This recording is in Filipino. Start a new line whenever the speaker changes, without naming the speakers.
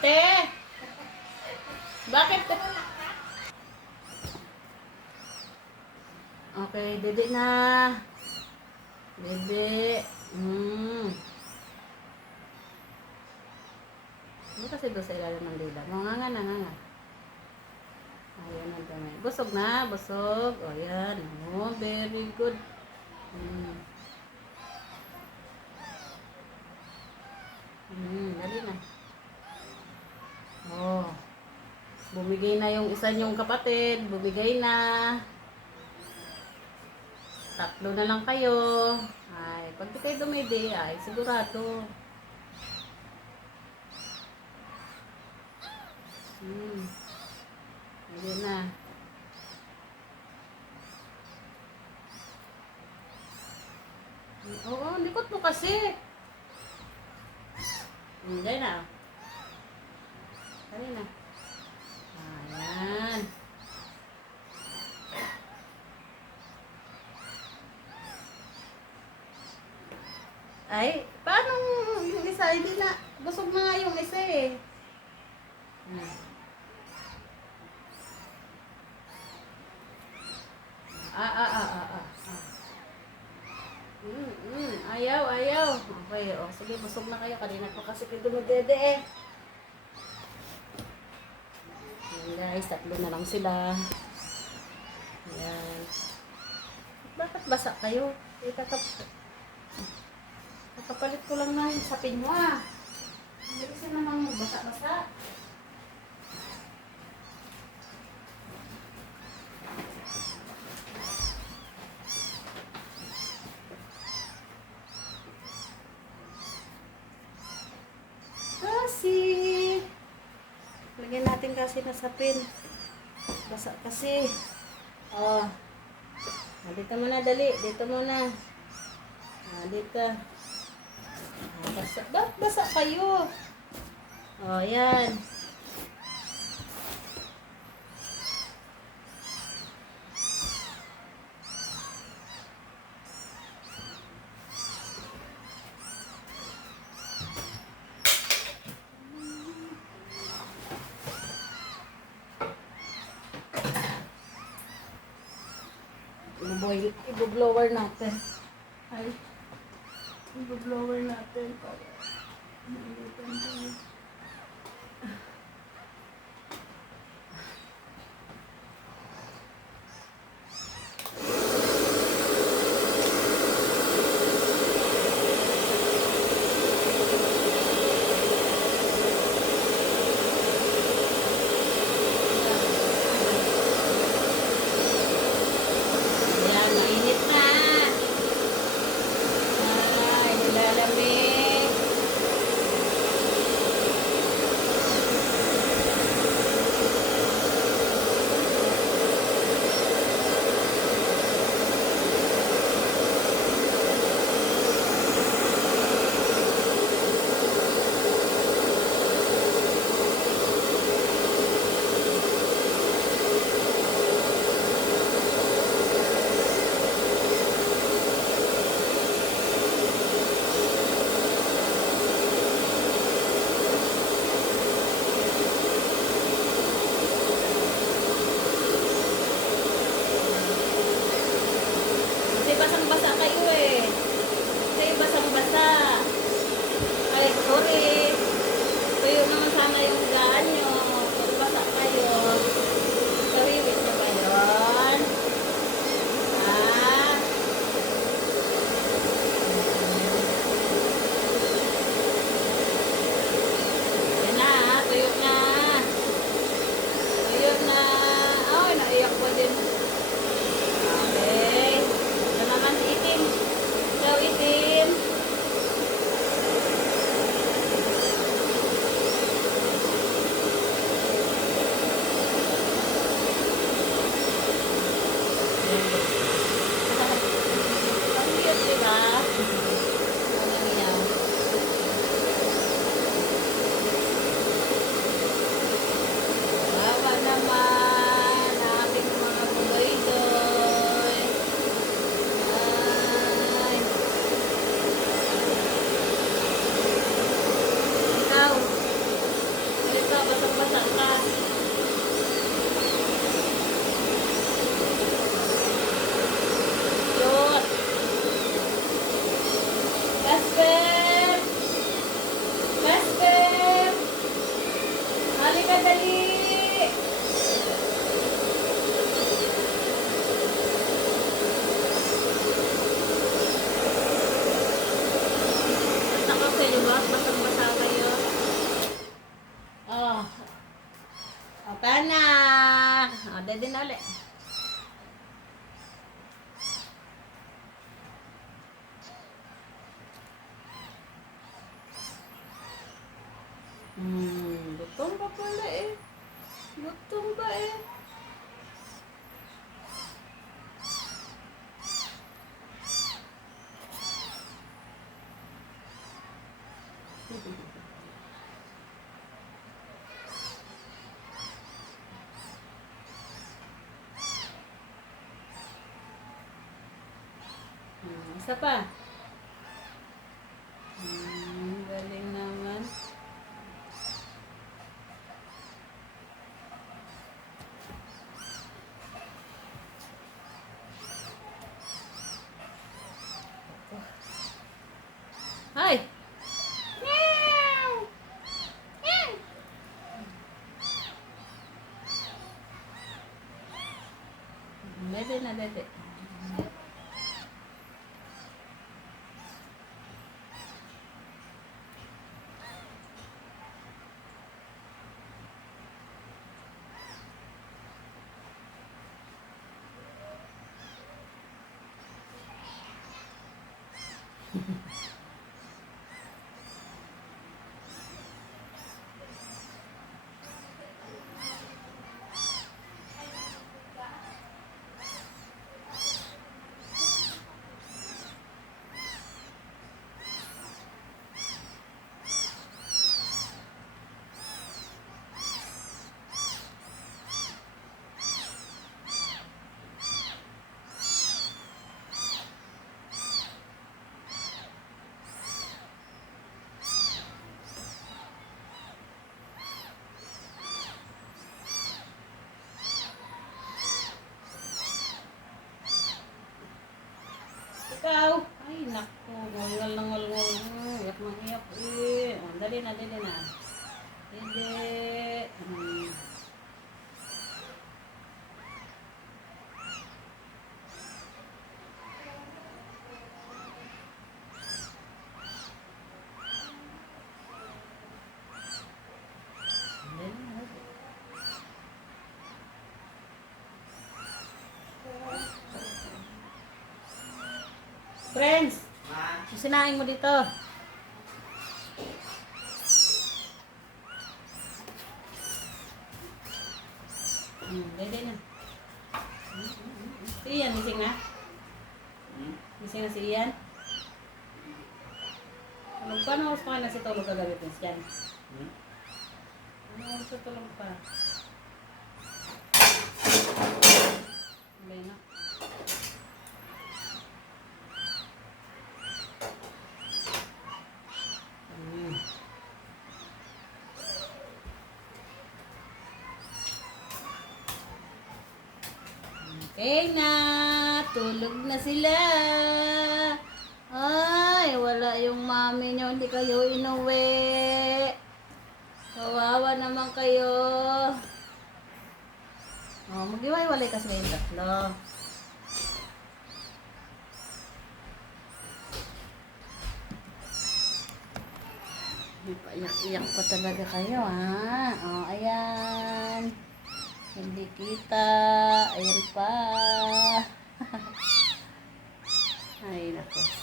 Te! Bakit? Okay, dede na. Dede. Hmm. Ano kasi doon sa ilalim ng dila? Mga nga na nga nga. Ayan ang dami. Busog na, busog. O yan. Oh, very good. Hmm. Hmm, dali. Oh. Bumigay na yung isa niyong kapatid. Bumigay na. Tatlo na lang kayo. Ay, pag di kayo dumidi, ay sigurado. Hmm. Ayun na. Oo, likot mo kasi. Hindi na. Dali na. Ayan. Ay, paano yung isa? Hindi na. Busog na nga yung isa eh. Hmm. Ah, ah, ah, ah, ah. ah. Mm, mm, ayaw, ayaw. Okay, o. sige, busog na kayo. Kanina pa kasi kayo dumidede eh. Ayan guys, tatlo na lang sila. Ayan. Bakit basa kayo? Eh, kakap... Kakapalit ko lang na yung sapin mo ah. Hindi kasi naman basa-basa. Kasi, lagyan natin kasi na sapin. Basa kasi. Oh. Ah, dito muna, dali. Dito muna. Ah, dito. Ah, basa, ba't basa kayo? Oh, yan. Ibo-boil, ibo-blower natin. Ay, ibo-blower natin. para isa pa. Dede na, dede. Ikaw. Ay, naku. Ngalngal na ngalngal. Iyak na iyak eh. Oh, dali na, dali na. Dede. Hmm. Friends, sisinain mo dito. Hmm, dede na. Si Ian, gising na? Gising na si Ian? Ano, paano oras pa kayo nasa tulog kagabi, Prince? Yan. Ano oras sa tulog pa? Hindi na. Hmm. Okay na, tulog na sila. Ay, wala yung mami nyo, hindi kayo inuwi. Kawawa naman kayo. Oh, mag-iwalay kasi kayong tatlo. Iyak-iyak pa talaga kayo, ha? Oh, ayan. Hindi kita. Ayan pa. Ay, nako.